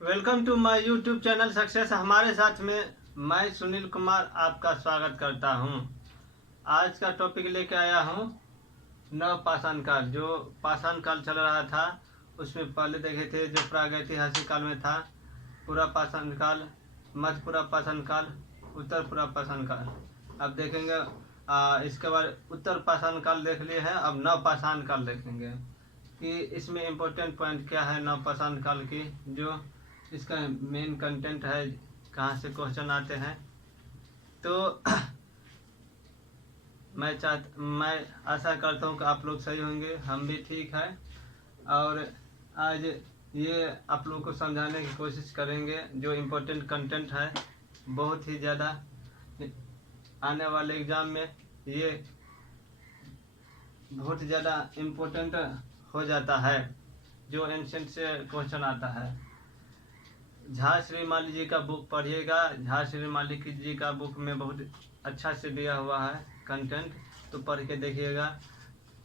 Welcome to my YouTube channel Success. हमारे साथ में मैं सुनील कुमार आपका स्वागत करता हूं। आज का टॉपिक लेके आया हूं नव पाषाण काल। जो पाषाण काल चल रहा था उसमें पहले देखे थे जो प्रागैतिहासिक काल में था, पूरा पाषाण काल, मध्यपुरा पाषाण काल, उत्तर पूरा पाषाण काल। अब देखेंगे इसके बाद उत्तर पाषाण काल देख लिए हैं, अब नव पाषाण काल देखेंगे कि इसमें इम्पोर्टेंट पॉइंट क्या है नव पाषाण काल की, जो इसका मेन कंटेंट है, कहाँ से क्वेश्चन आते हैं। तो मैं आशा करता हूँ कि आप लोग सही होंगे, हम भी ठीक है। और आज ये आप लोगों को समझाने की कोशिश करेंगे जो इम्पोर्टेंट कंटेंट है, बहुत ही ज़्यादा आने वाले एग्ज़ाम में ये बहुत ज़्यादा इम्पोर्टेंट हो जाता है, जो एंशेंट से क्वेश्चन आता है। झा श्रीमाली जी का बुक पढ़िएगा। झा श्रीमाली जी का बुक में बहुत अच्छा से दिया हुआ है कंटेंट, तो पढ़ के देखिएगा।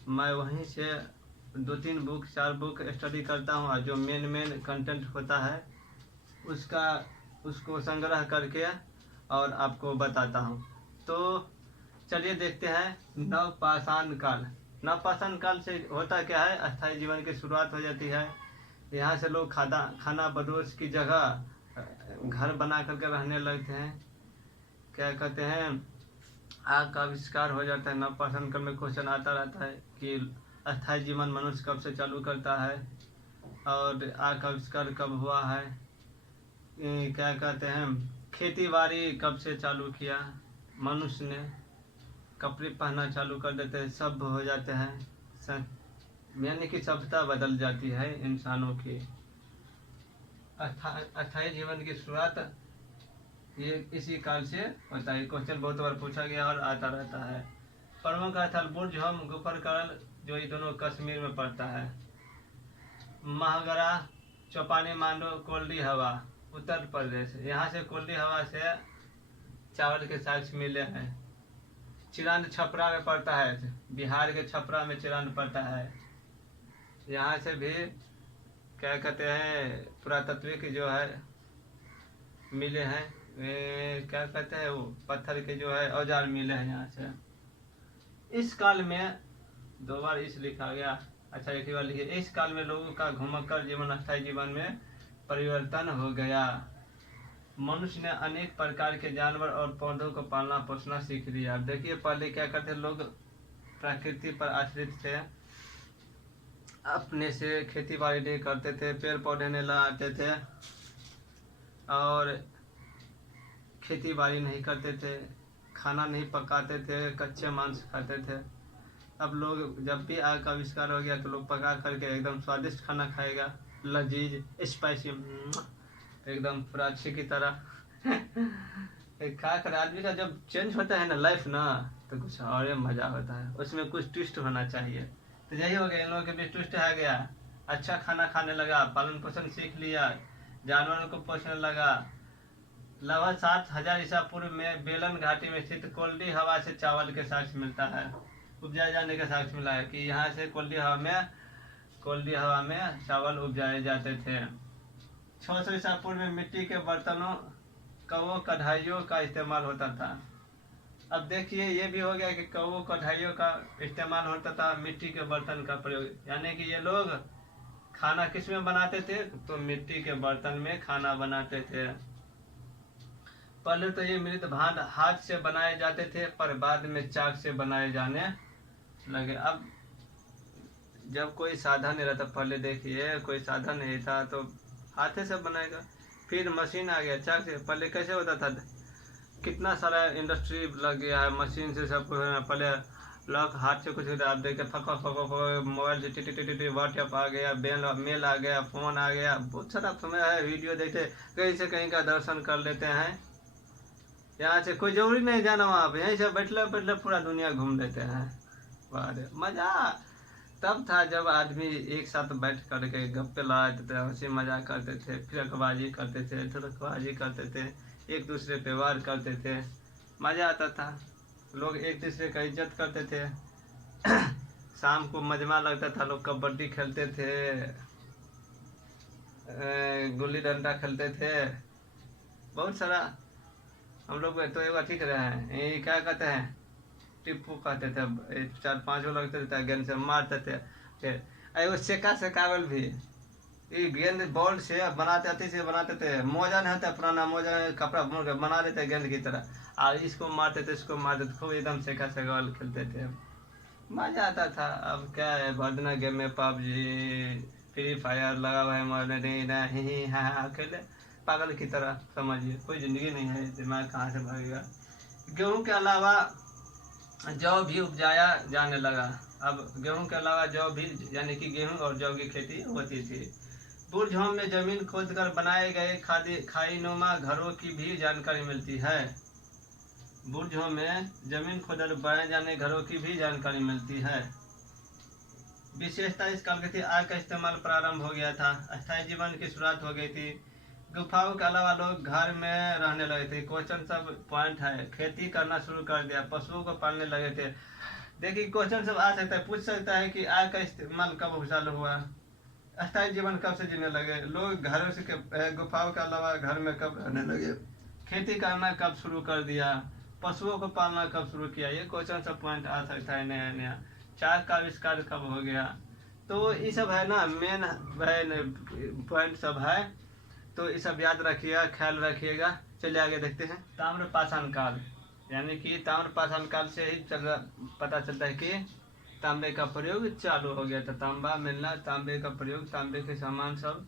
मैं वहीं से 2-3 बुक 4 बुक स्टडी करता हूँ और जो मेन कंटेंट होता है उसको संग्रह करके और आपको बताता हूँ। तो चलिए देखते हैं नव पाषाण काल। नव पाषाण काल से होता क्या है, अस्थायी जीवन की शुरुआत हो जाती है। यहाँ से लोग खाना बदोश की जगह घर बना करके रहने लगते हैं। क्या कहते हैं, आग का आविष्कार हो जाता है। नव पाषाण काल में क्वेश्चन आता रहता है कि अस्थायी जीवन मनुष्य कब से चालू करता है और आग का आविष्कार कब हुआ है। क्या कहते हैं, खेती बाड़ी कब से चालू किया मनुष्य ने, कपड़े पहनना चालू कर देते हैं, सब हो जाते हैं, यानी कि सभ्यता बदल जाती है इंसानों की। अस्थायी जीवन की शुरुआत ये इसी काल से होता है। क्वेश्चन बहुत बार पूछा गया और आता रहता है। प्रमुख स्थल बुर्ज हम गुफरकरल, जो ये दोनों कश्मीर में पड़ता है। महागरा, चौपानी, मांडो, कोल्डी हवा, उत्तर प्रदेश। यहाँ से कोल्डी हवा से चावल के साक्ष्य मिले हैं। चिरांद छपरा में पड़ता है, बिहार के छपरा में चिरांद पड़ता है। यहाँ से भी क्या कहते हैं, पुरातत्विक जो है मिले हैं, क्या कहते हैं, वो पत्थर के जो है औजार मिले हैं यहाँ से। इस काल में 2 बार इस लिखा गया, अच्छा एक ही बार लिखिए। इस काल में लोगों का घुमक्कर जीवन अस्थायी जीवन में परिवर्तन हो गया। मनुष्य ने अनेक प्रकार के जानवर और पौधों को पालना पोसना सीख लिया। अब देखिए पहले क्या करते लोग, प्रकृति पर आश्रित थे, अपने से खेती बाड़ी नहीं करते थे, पेड़ पौधे नहीं लगाते थे और खेती बाड़ी नहीं करते थे, खाना नहीं पकाते थे, कच्चे मांस खाते थे। अब लोग जब भी आग का आविष्कार हो गया तो लोग पका करके एकदम स्वादिष्ट खाना खाएगा, लजीज स्पाइसी एकदम पूरा अच्छी की तरह खा कर। आदमी का जब चेंज होता है ना लाइफ ना, तो कुछ और मजा होता है, उसमें कुछ ट्विस्ट होना चाहिए। तो यही हो गया, इन लोगों के बीच ट्विस्ट आ गया। अच्छा खाना खाने लगा, पालन पोषण सीख लिया, जानवरों को पोषने लगा। लगभग 7000 ईसा पूर्व में बेलन घाटी में स्थित कोल्डी हवा से चावल के साक्ष्य मिलता है, उपजाए जाने का साक्ष्य मिला है कि यहाँ से कोल्डी हवा में चावल उपजाए जाते थे। 600 ईसा पूर्व में मिट्टी के बर्तनों, कवों, कढ़ाइयों का इस्तेमाल होता था। अब देखिए ये भी हो गया कि कवों कढ़ाइयों का इस्तेमाल होता था, मिट्टी के बर्तन का प्रयोग, यानी कि ये लोग खाना किस में बनाते थे, तो मिट्टी के बर्तन में खाना बनाते थे। पहले तो ये मृत भांड हाथ से बनाए जाते थे, पर बाद में चाक से बनाए जाने लगे। अब जब कोई साधन नहीं रहता, पहले देखिए कोई साधन नहीं था तो हाथे से बनाएगा, फिर मशीन आ गया चाक से। पहले कैसे होता था, कितना सारा इंडस्ट्री लग गया है, मशीन से सब कुछ। पहले लोग हाथ से कुछ होता, आप देखते फको फको फको, मोबाइल से टिटी व्हाट्सएप आ गया, मेल आ गया, फोन आ गया, बहुत सारा समय है। वीडियो देखते कहीं से कहीं का दर्शन कर लेते हैं, यहाँ से कोई जरूरी नहीं जाना वहाँ पे, यहीं से बैठले बैठले पूरा दुनिया घूम लेते हैं। वाह मजा तब था जब आदमी एक साथ बैठ करके गप्पे लड़ाते थे, हंसी मजाक करते थे, फिरकबाजी करते थे, धुरकबाजी करते थे, एक दूसरे पे वार करते थे, मज़ा आता था। लोग एक दूसरे का इज्जत करते थे शाम को मजमा लगता था, लोग कबड्डी खेलते थे, गुल्ली डंडा खेलते थे, बहुत सारा। हम लोग तो एक बार ठीक रहे हैं, ये क्या कहते हैं, टिप्पू कहते थे। 4-5 गो लगते थे, गेंद से मारते थे। फिर एगो सेका सेकावल भी, ये गेंद बॉल से बनाते, अति से बनाते थे, मोजा नहीं होता पुराना मोजा, कपड़ा मोड़ के बना देते गेंद की तरह, और इसको मारते थे, इसको मारते थे, खूब एकदम सेका सेकावल खेलते थे, मजा आता था। अब क्या है, भरदना गेम में पबजी फ्री फायर लगा हुआ है, मरने नहीं नहीं हाँ खेले पागल की तरह, समझिए कोई जिंदगी नहीं है, दिमाग कहाँ से भागेगा। गेहूं के अलावा जौ भी उपजाया जाने लगा। अब गेहूं के अलावा जौ भी, यानी कि गेहूं और जौ की खेती होती थी। बुरझों में जमीन खोदकर बनाए गए खाई नुमा घरों की भी जानकारी मिलती है। बुरझों में जमीन खोदकर बनाए जाने घरों की भी जानकारी मिलती है। विशेषता इस काल की थी, आग का इस्तेमाल प्रारंभ हो गया था, अस्थायी जीवन की शुरुआत हो गई थी, गुफाओं के अलावा लोग घर में रहने लगे थे। क्वेश्चन सब पॉइंट है, खेती करना शुरू कर दिया, पशुओं को पालने लगे थे। देखिए क्वेश्चन सब आ सकता है, पूछ सकता है कि आग का इस्तेमाल कब चालू हुआ, अस्थायी जीवन कब से जीने लगे, लोग घरों से गुफाओं के अलावा घर में कब रहने लगे, खेती करना कब शुरू कर दिया, पशुओं को पालना कब शुरू किया। ये क्वेश्चन सब पॉइंट आ सकता है नया नया। चाक का आविष्कार कब हो गया। तो ये सब है ना, मेन पॉइंट सब है, तो ये सब याद रखिएगा, ख्याल रखिएगा। चलिए आगे देखते हैं। ताम्रपाषाण काल, यानी कि ताम्रपाषाण काल से ही पता चलता है कि तांबे का प्रयोग चालू हो गया था। तांबा मिलना, तांबे का प्रयोग, तांबे के सामान सब।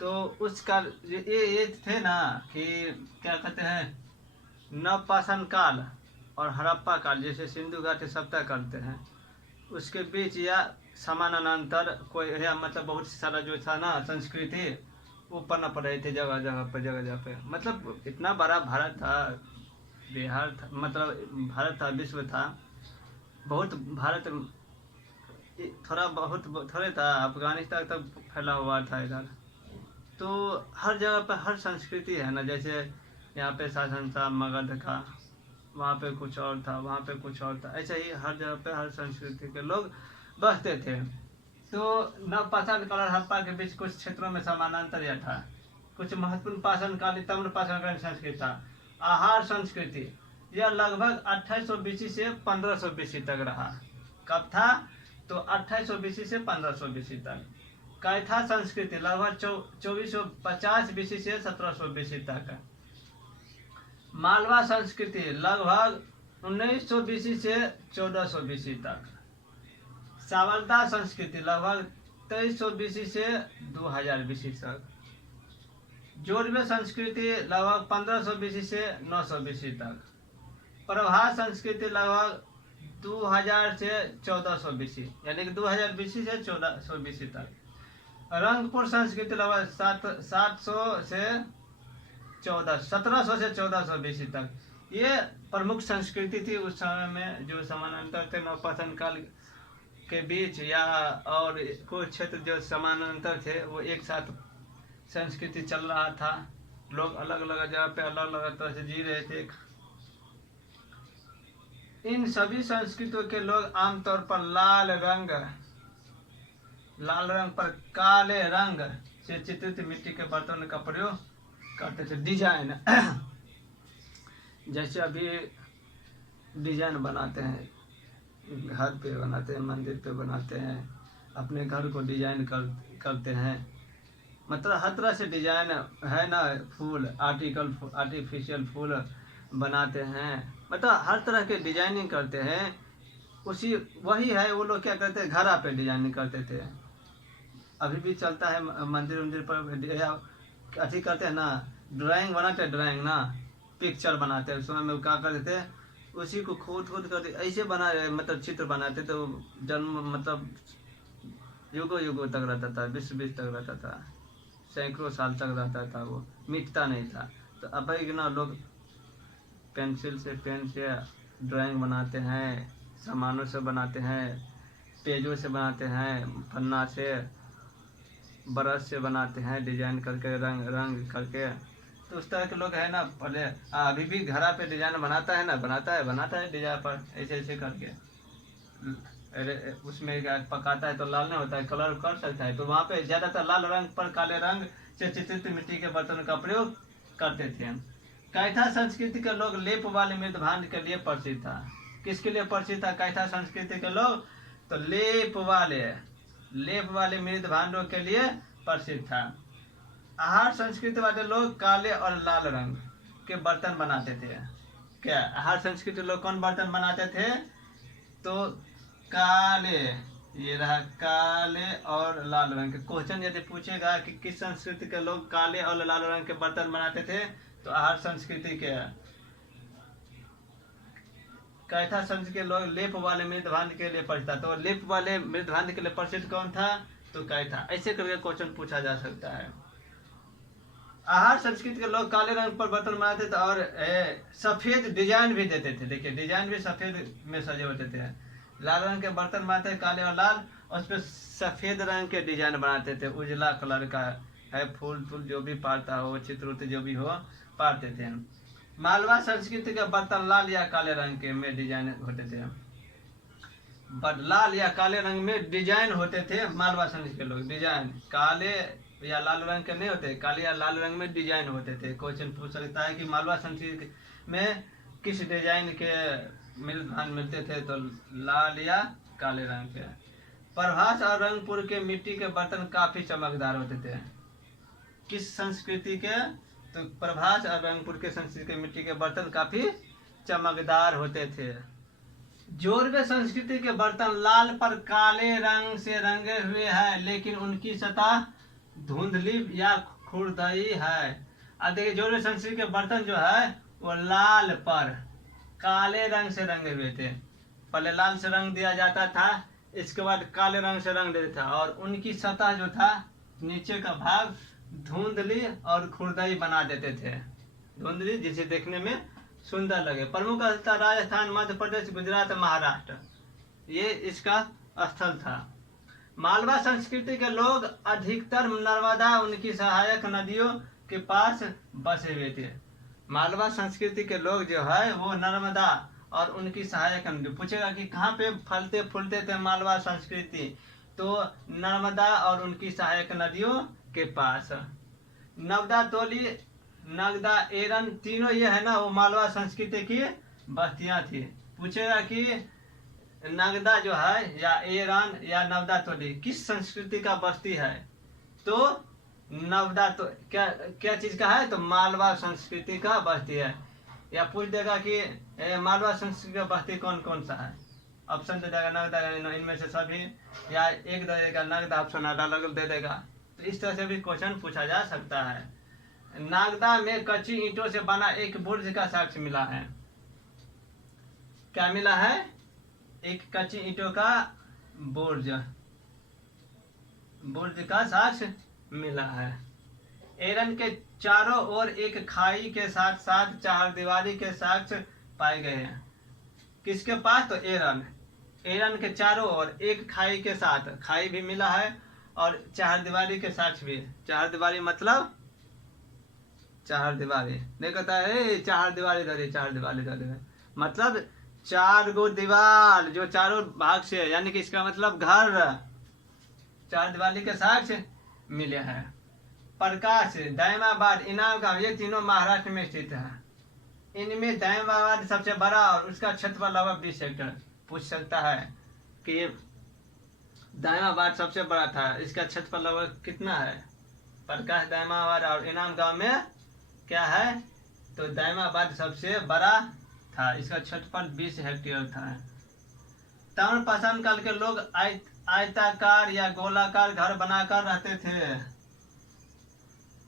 तो उस काल ये थे ना कि क्या कहते हैं, नवपाषाण काल और हड़प्पा काल, जैसे सिंधु घाटी सभ्यता करते हैं, उसके बीच या समानांतर कोई, या मतलब बहुत सारा जो था ना संस्कृति, वो पनप रहे थे जगह जगह पे। मतलब इतना बड़ा भारत था, बिहार था, मतलब भारत था, विश्व था, बहुत भारत थोड़ा बहुत थोड़े था, अफगानिस्तान तक फैला हुआ था इधर। तो हर जगह पर हर संस्कृति है ना, जैसे यहाँ पे शासन था मगध का, वहाँ पे कुछ और था, वहाँ पे कुछ और था, ऐसे ही हर जगह पे हर संस्कृति के लोग बसते थे। तो नवपाषाण काल और हड़प्पा के बीच कुछ क्षेत्रों में समानांतर यह था। कुछ महत्वपूर्ण पाषाण कालीन ताम्रपाषाण कालीन संस्कृति था। आहार संस्कृति, यह लगभग 2800 बीसी से 1500 बीसी तक रहा। कब था, तो 2800 बीसी से 1500 बीसी तक। कैथा संस्कृति लगभग 2450 बीसी से 1700 बीसी तक। मालवा संस्कृति लगभग 1900 बीसी से 1400 बीसी तक। सावरदा संस्कृति लगभग 2300 बीसी से 2000 बीसी तक। जोरवे संस्कृति लगभग 1500 बीसी से 900 बीसी तक। प्रभास संस्कृति लगभग 2000 से 1400 बीसी, यानी कि 2000 बीसी से 1400 बीसी तक। रंगपुर संस्कृति लगभग 1700 से 1400 बीसी तक। ये प्रमुख संस्कृति थी उस समय में, जो समानांतर थे नवपाषाण काल के बीच, या और कुछ क्षेत्र जो समानांतर थे, वो एक साथ संस्कृति चल रहा था। लोग अलग अलग जगह पे अलग अलग तरह से जी रहे थे। इन सभी संस्कृतियों के लोग आमतौर पर लाल रंग पर काले रंग से चित्रित मिट्टी के बर्तन का प्रयोग करते थे। डिजाइन जैसे अभी डिजाइन बनाते हैं, घर पे बनाते हैं, मंदिर पे बनाते हैं, अपने घर को डिजाइन करते हैं, मतलब हर तरह से डिजाइन है ना, फूल आर्टिफिशियल फूल बनाते हैं, मतलब हर तरह के डिजाइनिंग करते हैं। उसी वही है, वो लोग क्या करते हैं, घरा पे डिजाइनिंग करते थे। अभी भी चलता है, मंदिर पर अथी करते हैं ना, ड्राइंग बनाते हैं, ड्राइंग ना, पिक्चर बनाते हैं। उस समय में क्या करते थे, उसी को खोद कर ऐसे बना रहे, मतलब चित्र बनाते, तो जन्म मतलब युगों तक रहता था, 20 तक रहता था, सैकड़ों साल तक रहता था, वो मिटता नहीं था। तो अब ना लोग पेंसिल से, पेन से ड्राइंग बनाते हैं, सामानों से बनाते हैं, पेजों से बनाते हैं, पन्ना से, ब्रश से बनाते हैं, डिजाइन करके, रंग करके। तो उस तरह के लोग है ना पहले। अभी भी घरा पे डिजाइन बनाता है ना, बनाता है डिजाइन पर ऐसे ऐसे करके। उसमें पकाता है तो लाल नहीं होता है, कलर कर सकता है। तो वहाँ पे ज्यादातर लाल रंग पर काले रंग से चित्रित मिट्टी के बर्तन का प्रयोग करते थे। कैथा संस्कृति के लोग लेप वाले मृद भांड के लिए प्रसिद्ध था। किसके लिए प्रसिद्ध था कैथा संस्कृति के लोग? तो लेप वाले मृद भांडों के लिए प्रसिद्ध था। आहार संस्कृति वाले लोग काले और लाल रंग के बर्तन बनाते थे। क्या आहार संस्कृति लोग कौन बर्तन बनाते थे? तो काले, ये रहा काले और लाल रंग के। क्वेश्चन यदि पूछेगा कि किस संस्कृति के लोग काले और लाल रंग के बर्तन बनाते थे, तो आहार संस्कृति के। कैथा संस्कृति के लोग लेप वाले मृद भांड के लिए प्रसिद्ध था। तो लेप वाले मृद भांड के लिए प्रसिद्ध कौन था? तो कैथा। ऐसे करके क्वेश्चन पूछा जा सकता है। आहार संस्कृति के लोग काले रंग पर बर्तन बनाते थे और सफेद डिजाइन भी देते थे। देखिए डिजाइन भी सफेद में सजे होते थे। लाल रंग के बर्तन बनाते थे काले और लाल, और उस पर सफेद रंग के डिजाइन बनाते थे, उजला कलर का है, फूल जो भी पारता हो, चित्र जो भी हो, पारते थे। मालवा संस्कृति के बर्तन लाल या काले रंग के में डिजाइन होते थे। लाल या काले रंग में डिजाइन होते थे। मालवा संस्कृति के लोग डिजाइन काले या लाल रंग के नहीं होते, काले या लाल रंग में डिजाइन होते थे। क्वेश्चन पूछ सकता है कि मालवा संस्कृति में किस डिजाइन के मिलते थे? तो लाल या काले रंग के। प्रभास और रंगपुर के मिट्टी के बर्तन काफी चमकदार होते थे। किस संस्कृति के? तो प्रभास और रंगपुर के संस्कृति के मिट्टी के बर्तन काफी चमकदार होते थे। जोरवे संस्कृति के बर्तन लाल पर काले रंग से रंगे हुए हैं, लेकिन उनकी सतह धुंधली या खुरदई है। अब देखिए जोरवे संस्कृति के बर्तन जो है वो लाल पर काले रंग से रंगे हुए थे। पहले लाल से रंग दिया जाता था, इसके बाद काले रंग से रंग देता था, और उनकी सतह जो था नीचे का भाग धुंधली और खुरदई बना देते थे। धुंधली जिसे देखने में सुंदर लगे। प्रमुख स्थल राजस्थान, मध्य प्रदेश, गुजरात, महाराष्ट्र, ये इसका स्थल था। मालवा संस्कृति के लोग अधिकतर नर्मदा उनकी सहायक नदियों के पास बसे हुए थे। मालवा संस्कृति के लोग जो है वो नर्मदा और उनकी सहायक नदी। पूछेगा कि कहाँ पे फलते फूलते थे मालवा संस्कृति? तो नर्मदा और उनकी सहायक नदियों के पास। नवदा, तोली, नगदा, एरन, तीनों ये है ना वो मालवा संस्कृति की बस्तियां थी। पूछेगा कि नगदा जो है या एरन या नवदा तोली किस संस्कृति का बस्ती है? तो नवदा तो क्या चीज का है? तो मालवा संस्कृति का बस्ती है। या पूछ देगा कि मालवा संस्कृति का बस्ती कौन कौन सा है? ऑप्शन दे देगा नगदा, इनमें से सभी, या एक दे देगा नगदा, ऑप्शन अलग दे देगा। तो इस तरह से भी क्वेश्चन पूछा जा सकता है। नागदा में कच्ची ईंटों से बना एक बुर्ज का साक्ष्य मिला है। क्या मिला है? एक कच्ची ईंटों का बुर्ज का साक्ष्य मिला है। एरन के चारों ओर एक खाई के साथ साथ चारदीवारी के साक्ष्य पाए गए हैं। किसके पास? तो एरन के चारों ओर एक खाई के साथ, खाई भी मिला है और चारदीवारी के साक्ष्य भी। चारदीवारी मतलब चारदीवारी नहीं कहता है चारदीवारी धरी मतलब 4 गो दीवार जो चारों भाग से, यानी कि इसका मतलब घर। चारदीवारी के साक्ष्य मिले हैं। प्रकाश, दायमाबाद, इनामगांव, ये तीनों महाराष्ट्र में स्थित है। इनमें दायमाबाद सबसे बड़ा और उसका क्षेत्रफल लगभग 20 हेक्टेयर। पूछ सकता है कि दायमाबाद सबसे बड़ा था, इसका क्षेत्रफल लगभग कितना है? प्रकाश, दायमाबाद और इनामगांव में क्या है? तो दायमाबाद सबसे बड़ा था, इसका क्षेत्रफल 20 हेक्टेयर था। ताम्रपाषाण काल के लोग आयताकार या गोलाकार घर बनाकर रहते थे।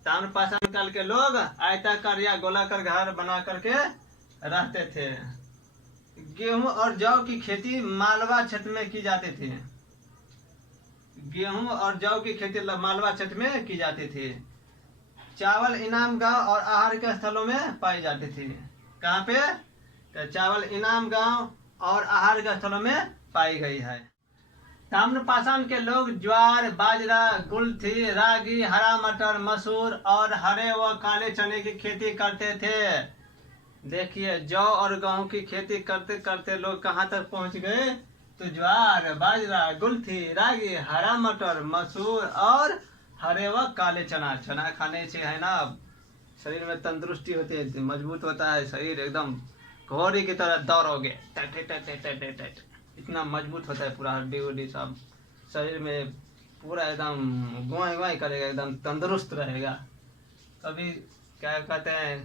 ताम्रपाषाण काल के लोग आयताकार या गोलाकार घर बना करके रहते थे। गेहूं और जौ की खेती मालवा क्षेत्र में की जाती थी। गेहूं और जौ की खेती मालवा क्षेत्र में की जाती थी। चावल इनाम गांव और आहार के स्थलों में पाई जाती थी। कहाँ पे? तो चावल इनाम गांव और आहार के स्थलों में पाई गई है। ताम्रपाषाण के लोग ज्वार, बाजरा, कुल्थी, रागी, हरा मटर, मसूर और हरे व काले चने की खेती करते थे। देखिए जौ और गेहूं की खेती करते करते लोग कहाँ तक पहुंच गए? तो ज्वार, बाजरा, कुल्थी, रागी, हरा मटर, मसूर और हरे व काले चना। चना खाने से है ना शरीर में तंदुरुस्ती होती है, मजबूत होता है शरीर, एकदम घोड़े की तरह दौड़ोगे, टट टट टट टट टट, इतना मजबूत होता है पूरा हड्डी उड्डी सब शरीर में, पूरा एकदम गुआई गुआई करेगा, एकदम तंदुरुस्त रहेगा। कभी क्या कहते हैं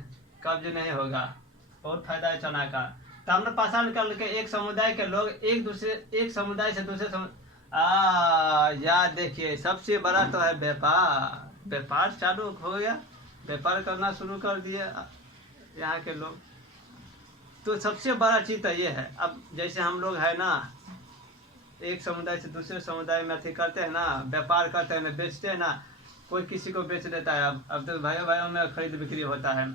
कब्ज नहीं होगा, बहुत फायदा है चना का। ताम्रपाषाण काल के एक समुदाय के लोग एक समुदाय से दूसरे याद देखिए, सबसे बड़ा तो है व्यापार। व्यापार चालू हो गया, व्यापार करना शुरू कर दिए यहाँ के लोग। तो सबसे बड़ा चीज तो ये है। अब जैसे हम लोग है ना, एक समुदाय से दूसरे समुदाय में अथी करते हैं ना, व्यापार करते हैं ना, बेचते हैं ना, कोई किसी को बेच देता है। अब तो भाइयों भाइयों में खरीद बिक्री होता है,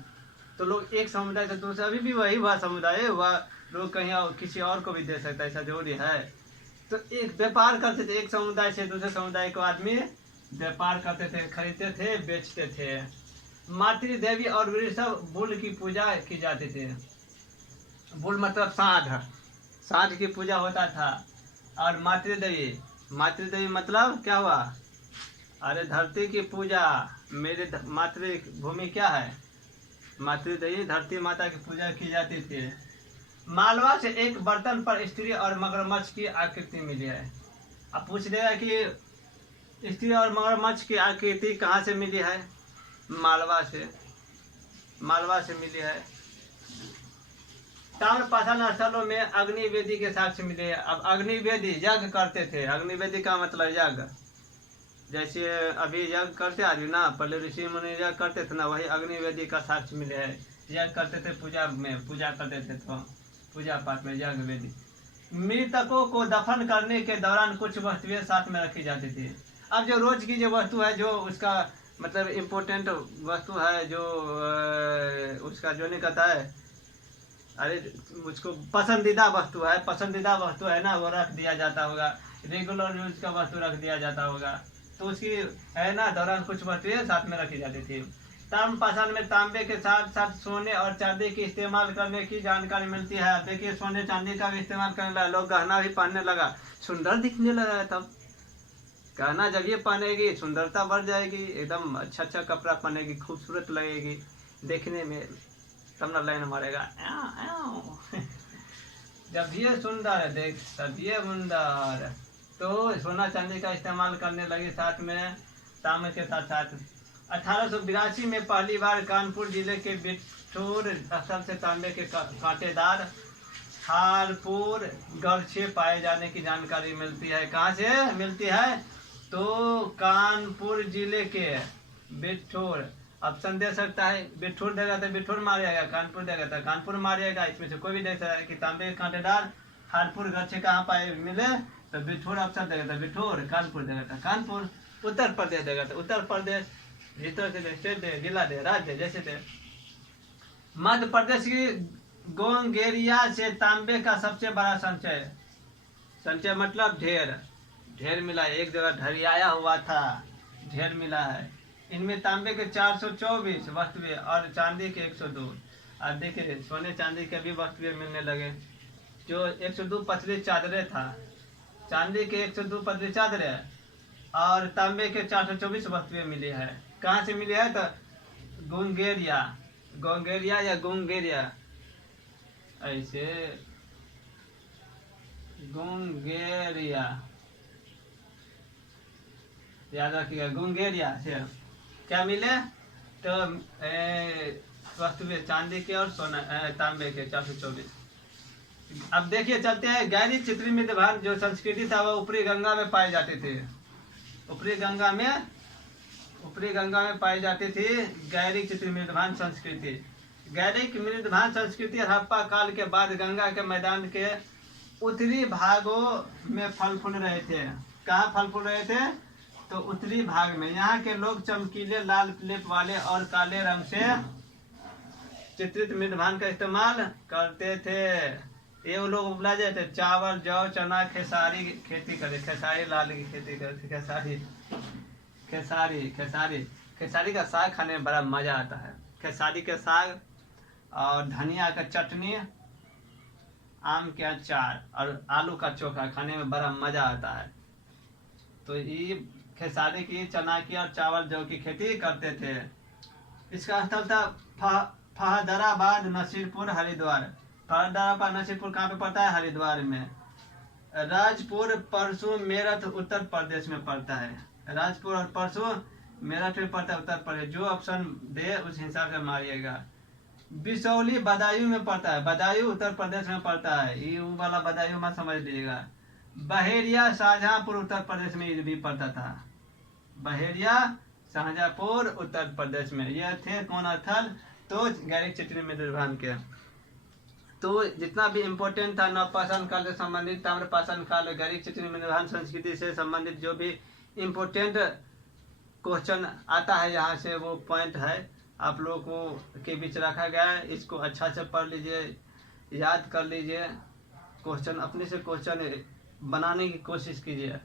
तो लोग एक समुदाय से दूसरे, अभी भी वही वह समुदाय है, वह लोग कहीं और किसी और को भी दे सकता है, ऐसा जरूरी है। तो एक व्यापार करते थे, एक समुदाय से दूसरे समुदाय को आदमी व्यापार करते थे, खरीदते थे, बेचते थे। मातृ देवी और वृषभ बुल की पूजा की जाती थी। बुल मतलब साँढ़, साँढ़ की पूजा होता था। और मातृदेवी मतलब क्या हुआ, अरे धरती की पूजा, मेरे मातृभूमि क्या है, मातृदेवी धरती माता की पूजा की जाती थी। मालवा से एक बर्तन पर स्त्री और मगरमच्छ की आकृति मिली है। अब पूछ देगा कि स्त्री और मगरमच्छ की आकृति कहाँ से मिली है, मालवा से मिली है। ताम्रपाषाण स्थलों में अग्निवेदी के साक्ष्य मिले हैं। अब अग्निवेदी यज्ञ करते थे, अग्निवेदी का मतलब यज्ञ, जैसे अभी यज्ञ करते आदमी ना, पहले ऋषि मुनि यज्ञ करते थे ना, वही अग्निवेदी का साक्ष्य मिले है। यज्ञ करते थे, पूजा करते थे, तो पूजा पाठ में यज्ञ वेदी। मृतकों को दफन करने के दौरान कुछ वस्तुएं साथ में रखी जाती थी। अब जो रोज की जो वस्तु है, जो उसका मतलब इम्पोर्टेंट वस्तु है, जो उसका जो नहीं कहता है, अरे उसको पसंदीदा वस्तु है ना, वो रख दिया जाता होगा, रेगुलर यूज का वस्तु रख दिया जाता होगा, तो उसकी है ना दौरान कुछ वस्तुएं साथ में रखी जाती थी। ताम्रपाषाण में तांबे के साथ साथ सोने और चांदी की इस्तेमाल करने की जानकारी मिलती है। देखिए सोने चांदी का भी इस्तेमाल करने लगा, लोग गहना भी पहनने लगा, सुंदर दिखने लगा। तब गहना जब ये पहनेगी सुंदरता बढ़ जाएगी, एकदम अच्छा कपड़ा पहनेगी, खूबसूरत लगेगी देखने में, तब ना लाइन मारेगा जब ये सुंदर देख तब ये मुंदर। तो सोना चांदी का इस्तेमाल करने लगे, साथ में तांबे के साथ साथ। 1882 में पहली बार कानपुर जिले के बिठूर स्थल से तांबे के कांटेदार हारपुर गरछे पाए जाने की जानकारी मिलती है। कहाँ से मिलती है, तो कानपुर जिले के बिठूर। ऑप्शन दे सकता है, बिठूर देगा तो बिठूर मारेगा, कानपुर देगा तो कानपुर मारेगा, इसमें से कोई भी दे सकता है कि तांबे के कांटेदार हारपुर गरछे कहाँ पाए मिले, तो बिठूर ऑप्शन देगा तो बिठूर, कानपुर देगा तो कानपुर, उत्तर प्रदेश देगा तो उत्तर प्रदेश, भीतर से दे, स्टेट दे, जिला दे, राज्य दे, जैसे दे। मध्य प्रदेश की गोंगेरिया से तांबे का सबसे बड़ा संचय मतलब ढेर मिला है, एक जगह ढरियाया हुआ था, ढेर मिला है। इनमें तांबे के 424 वस्तुएं और चांदी के 102। और देखिए सोने चांदी के भी वस्तुएं मिलने लगे। जो 102 पतली चादरें था, चांदी के 102 पतली चादरें और तांबे के 424 वस्तुएं मिली है। कहाँ से मिली है, तो गोंगेरिया या गोंगेरिया, ऐसे गोंगेरिया याद रखिएगा, गोंगेरिया से क्या मिले, तो वस्तुएं चांदी के और सोना तांबे के 424। अब देखिए चलते हैं, गैरी चित्री मृदभान जो संस्कृति था वह ऊपरी गंगा में पाई जाती थी, ऊपरी गंगा में पाई जाती थी गैरी चित्री मृदभान संस्कृति। गैरिक मृदभान संस्कृति हड़प्पा काल के बाद गंगा के मैदान के उत्तरी भागों में फल फूल रहे थे। कहाँ फल फूल रहे थे, तो उत्तरी भाग में। यहाँ के लोग चमकीले लाल लेप वाले और काले रंग से चित्रित मृदभान का इस्तेमाल करते थे। ये वो लोग उपला जाते, चावल जौ चना खेसारी खेती करे, खेसारी लाल की खेती करते, खेसारी का साग खाने में बड़ा मजा आता है। खेसारी का साग और धनिया का चटनी आम के अचार और आलू का चोखा खाने में बड़ा मजा आता है। तो ये खेसारी की, चना की और चावल जौ की खेती करते थे। इसका स्थल था फहदराबाद, नसीरपुर, हरिद्वार। फहदराबाद नसीरपुर कहाँ पे पड़ता है? हरिद्वार में। राजपुर परसू मेरठ उत्तर प्रदेश में पड़ता है। राजपुर और परसू मेरठ में पड़ता है, उत्तर प्रदेश। जो ऑप्शन दे उस हिसाब से मारिएगा। बिसौली बदायूं में पड़ता है। बदायूं उत्तर प्रदेश में पड़ता है। ये वाला बदायूं मत समझ लीजिएगा। बहेरिया शाहजहांपुर उत्तर प्रदेश में भी पड़ता था। बहेरिया शाहजहांपुर उत्तर प्रदेश में। ये थे कौन स्थल? तो गैरिक चिटनी मिद्रभान के। तो जितना भी इम्पोर्टेंट था नवपाषाण काल से संबंधित, ताम्रपाषाण काल, गैरिक चिटनी मिद्रभान संस्कृति से संबंधित जो भी इम्पोर्टेंट क्वेश्चन आता है यहाँ से, वो पॉइंट है आप लोगों को के बीच रखा गया है। इसको अच्छा से पढ़ लीजिए, याद कर लीजिए, क्वेश्चन अपने से क्वेश्चन बनाने की कोशिश कीजिए,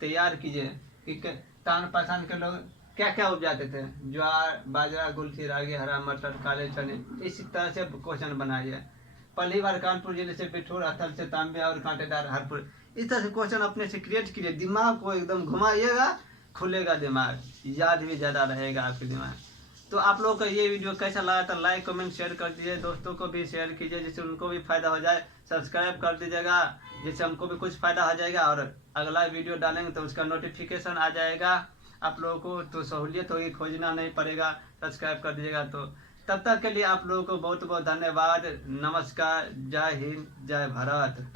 तैयार कीजिए कि ताम्रपाषाण के लोग क्या क्या उपजाते थे। ज्वार, बाजरा, गुलथी, रागी, हरा मटर, काले चने, इसी तरह से क्वेश्चन बनाइए। पहली बार कानपुर जिले से पिठोर स्थल से तांबे और कांटेदार हरपुर, इस तरह से क्वेश्चन अपने से क्रिएट कीजिए। दिमाग को एकदम घुमाइएगा, खुलेगा दिमाग, याद भी ज़्यादा रहेगा आपके दिमाग। तो आप लोगों का ये वीडियो कैसा लगा तो लाइक कमेंट शेयर कर दीजिए, दोस्तों को भी शेयर कीजिए जिससे उनको भी फायदा हो जाए। सब्सक्राइब कर दीजिएगा जिससे हमको भी कुछ फायदा हो जाएगा, और अगला वीडियो डालेंगे तो उसका नोटिफिकेशन आ जाएगा आप लोगों को, तो सहूलियत होगी, खोजना नहीं पड़ेगा। सब्सक्राइब कर दीजिएगा। तो तब तक के लिए आप लोगों को बहुत बहुत धन्यवाद। नमस्कार, जय हिंद, जय भारत।